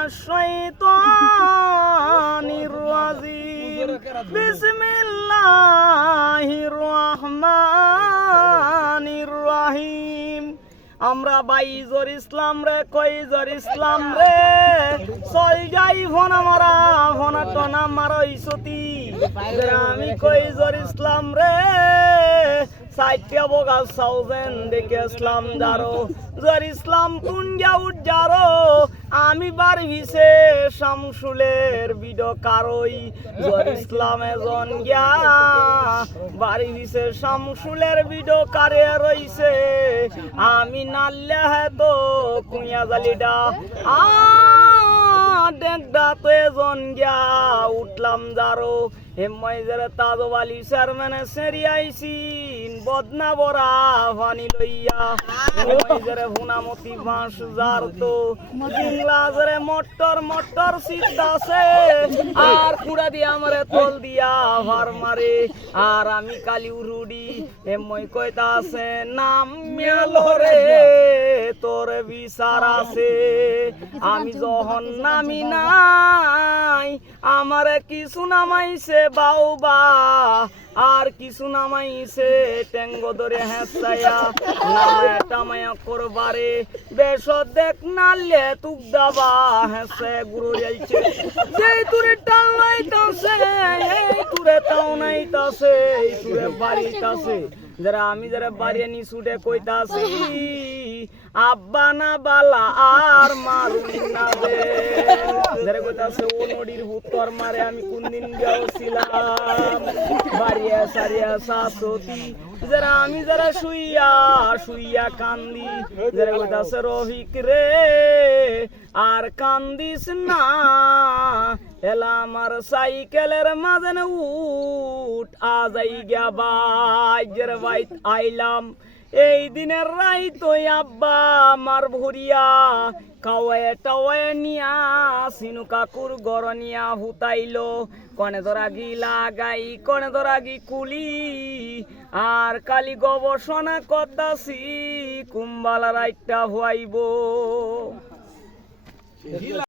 মিনাশ শাইতানির রাজিম বিসমিল্লাহির রহমানির রহিম। আমরা বাইজর ইসলাম রে কইজর ইসলাম রে চল যাই ফোনা মারা ফোনা টনা মারো ইসতি আমি কইজর ইসলাম রে সাইটিয়া বগা সাউজেন দেখে ইসলাম দারো জর ইসলাম কুঞ্জা উঠ যারো আমি বার ভিসে শামসুলের বিড কারই জর ইসলামে জন গিয়া বাড়ি ভিসে শামসুলের বিড কারে রইছে আমি নাল্লে তো কুইয়া জালিডা দেখডা তো এজন গিয়া উঠলাম যারো হেময় যারা তাজওয়ালি চেয়ারম্যানে সেরি আইসিন বদনা বরা পানি লইয়া হেময় যারা হুনামতি বাঁশ যার তো ইংলাজরে মটর মটর সিদ্ধাছে আর কুড়া দিয়ে আমারে তল দিয়া ভার মারে আর আমি কালি উরুডি হেময় কইতা আছে নাম মেলরে তোর বিচার আছে আমি যখন নামি নাই আমারে কিছু নামাইছে বাউবা আর কিছু নামাইছে টেঙ্গ ধরে হেঁচাইয়া নামায়া টামায়া করবারে বেশ দেখ নালে তুক দাবা হেঁচে গুরু যাইছে যেই তুরে টানাইতাছে এই তুরে টাউনাইতাছে এই তুরে বাড়িতাছে যারা আমি যারা বাড়ি নি ছুটে কইতাছি আব্বা না বালা আর মারুন না দে যারা কইতাছে ও নদীর উত্তর মারে আমি কোন দিন গেছিলাম বাড়িয়া সারিয়া শাসতি যারা আমি যারা শুইয়া শুইয়া কান্দি যারা কইতাছে রফিক রে আর কান্দিস না এলা আমার সাইকেলের মাঝে উঠ আজাই গিয়া বাইজের বাইত আইলাম এই দিনের রাইত ওই আব্বা আমার ভরিয়া কাওয়ায় টাওয়ায় নিয়া সিনু কাকুর গর নিয়া হুতাইলো কনে ধরাগি লাগাই কনে ধরাগি কুলি আর কালি গবেষণা করতাছি কুম্বালা রাইটটা হইব।